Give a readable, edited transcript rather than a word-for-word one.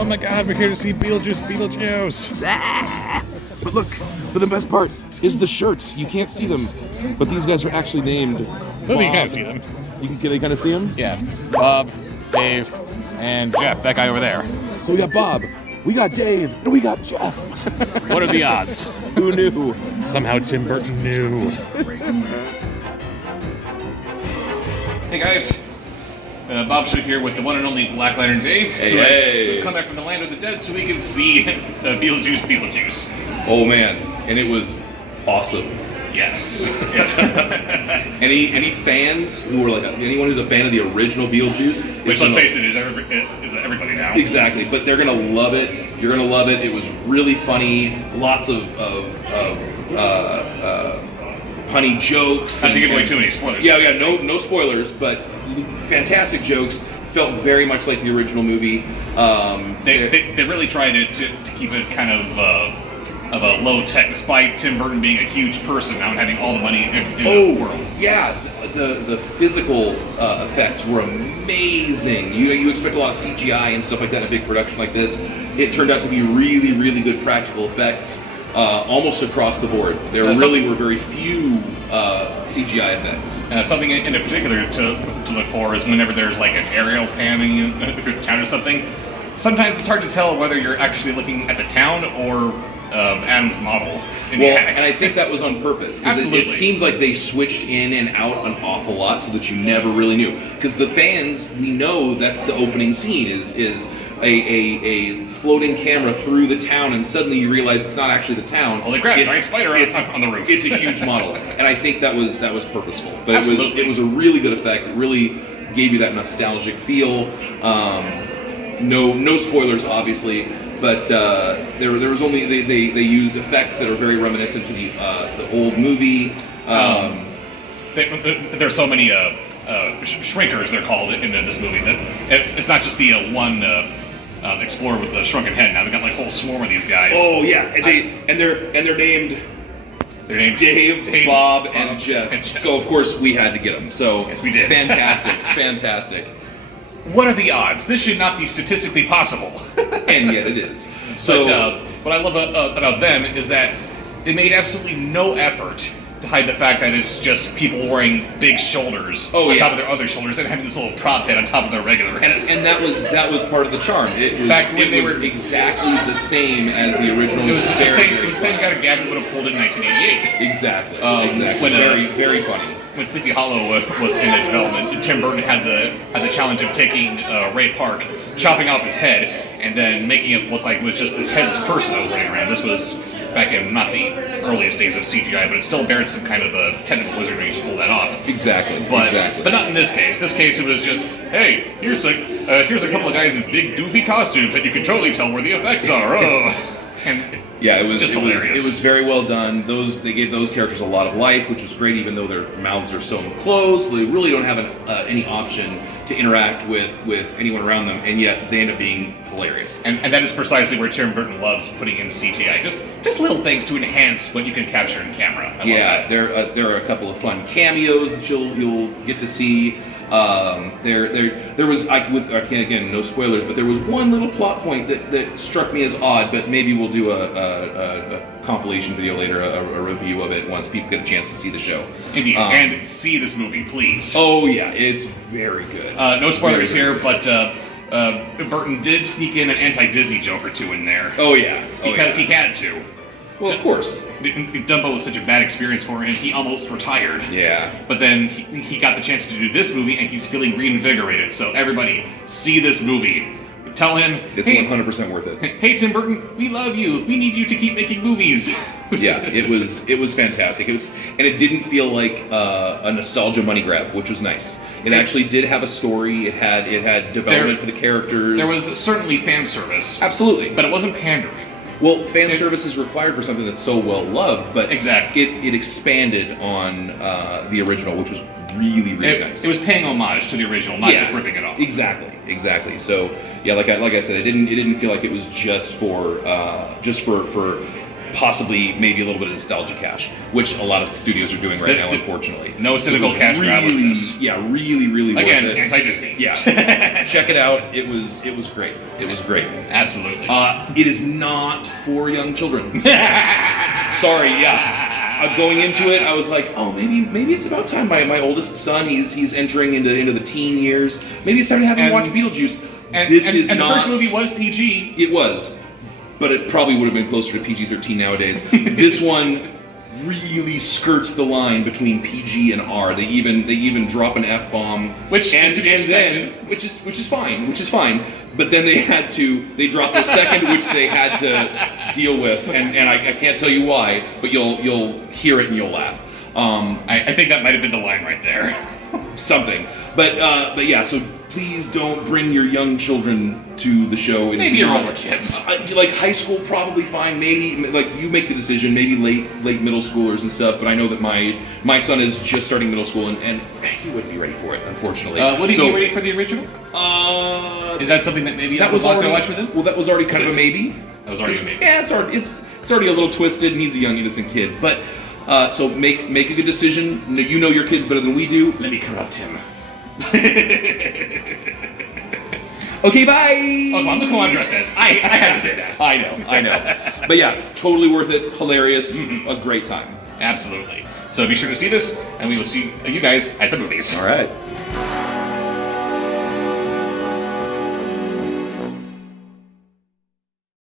Oh my God, we're here to see Beetlejuice. But the best part is the shirts. You can't see them, but these guys are actually named. Well, you kind of see them. Can they kind of see them? Yeah. Bob, Dave, and Jeff, that guy over there. So we got Bob, we got Dave, and we got Jeff. What are the odds? Who knew? Somehow Tim Burton knew. Hey guys, Bobsheaux here with the one and only Black Lantern Dave. Hey. Let's come back from the land of the dead so we can see Beetlejuice. Oh man, and it was awesome. Yes. Any fans who were anyone who's a fan of the original Beetlejuice, which let's face it, is everybody now. Exactly, but they're gonna love it. You're gonna love it. It was really funny. Lots of punny jokes. Not to give away too many spoilers. Yeah, no spoilers, but fantastic jokes. Felt very much like the original movie. They really tried to keep it kind of a low tech, despite Tim Burton being a huge person now and having all the money in the world. Yeah, the physical effects were amazing. You expect a lot of CGI and stuff like that in a big production like this. It turned out to be really, really good practical effects. Almost across the board. There really were very few CGI effects. Something in particular to look for is whenever there's like an aerial panning through the town or something, sometimes it's hard to tell whether you're actually looking at the town or Adam's model. And I think that was on purpose. Absolutely. It seems like they switched in and out an awful lot so that you never really knew. Because the fans, we know that's the opening scene is a floating camera through the town, and suddenly you realize it's not actually the town. Well, they grabbed a giant spider on the roof. It's a huge model, and I think that was purposeful. But Absolutely. it was a really good effect. It really gave you that nostalgic feel. No spoilers, obviously, but there was only they used effects that are very reminiscent to the old movie. There's so many shrinkers, they're called in this movie, that it's not just the one explorer with the shrunken head. Now they've got like a whole swarm of these guys. Oh yeah, and they're named. They're named Dave, Bob, and Jeff. So of course we had to get them. So yes, we did. Fantastic. What are the odds? This should not be statistically possible. And yet it is. So but what I love about them is that they made absolutely no effort to hide the fact that it's just people wearing big shoulders on top of their other shoulders and having this little prop head on top of their regular heads. And that was part of the charm. It was exactly the same as the original. It was the same kind of gag that would have pulled in 1988. Exactly. When, very funny. When Sleepy Hollow was in development, Tim Burton had the challenge of taking Ray Park, chopping off his head, and then making it look like it was just this headless person that was running around. This was back in not the earliest days of CGI, but it still bared some kind of technical wizardry to pull that off. Exactly. But not in this case. This case it was just, hey, here's a couple of guys in big doofy costumes that you can totally tell where the effects are. And yeah, it was just hilarious. It was very well done. They gave those characters a lot of life, which was great, even though their mouths are sewn closed. So they really don't have any option to interact with anyone around them, and yet they end up being hilarious. And that is precisely where Tim Burton loves putting in CGI. Just little things to enhance what you can capture in camera. I love that. There are a couple of fun cameos that you'll get to see. There was again no spoilers, but there was one little plot point that struck me as odd. But maybe we'll do a compilation video later, a review of it once people get a chance to see the show. Indeed, and see this movie, please. Oh yeah, it's very good. No spoilers here, but Burton did sneak in an anti-Disney joke or two in there. Oh yeah, because he had to. Well, of course. Dumbo was such a bad experience for him, he almost retired. Yeah. But then he got the chance to do this movie, and he's feeling reinvigorated. So everybody, see this movie. Tell him, it's 100% worth it. Hey, Tim Burton, we love you. We need you to keep making movies. Yeah, it was fantastic. It didn't feel like a nostalgia money grab, which was nice. It actually did have a story. It had development for the characters. There was certainly fan service. Absolutely. But it wasn't pandering. Well, fan service is required for something that's so well loved, but exactly. it expanded on the original, which was really nice. It was paying homage to the original, not just ripping it off. Exactly. So yeah, like I said, it didn't feel like it was just for possibly maybe a little bit of nostalgia cash, which a lot of the studios are doing right now, unfortunately. No cynical it was cash grab with this. Yeah, really Again, worth it. anti-Disney. Yeah, check it out. It was great. It was great. Absolutely. It is not for young children. Sorry, yeah. Going into it, I was like, oh, maybe it's about time. My oldest son, he's entering into the teen years. Maybe it's time to have him watch Beetlejuice. And The first movie was PG. It was, but it probably would have been closer to PG-13 nowadays. This one really skirts the line between PG and R. They even drop an F-bomb, Which is fine. But then they dropped the second, which they had to deal with, and I can't tell you why, but you'll hear it and you'll laugh. I think that might have been the line right there. Something, but yeah. So please don't bring your young children to the show. Maybe your older kids. Like high school, probably fine. Maybe like you make the decision. Maybe late middle schoolers and stuff. But I know that my son is just starting middle school, and he wouldn't be ready for it, unfortunately. Would he be ready for the original? Is that something that maybe that was already watch with him? Well, that was already kind of a maybe. That was already a maybe. Yeah, it's already a little twisted, and he's a young innocent kid. But so make a good decision. You know your kids better than we do. Let me corrupt him. Okay, bye. Oh, well, look who I'm dressed as. I had to say that. I know. But yeah, totally worth it. Hilarious. A great time. Absolutely. So be sure to see this, and we will see you guys at the movies. All right.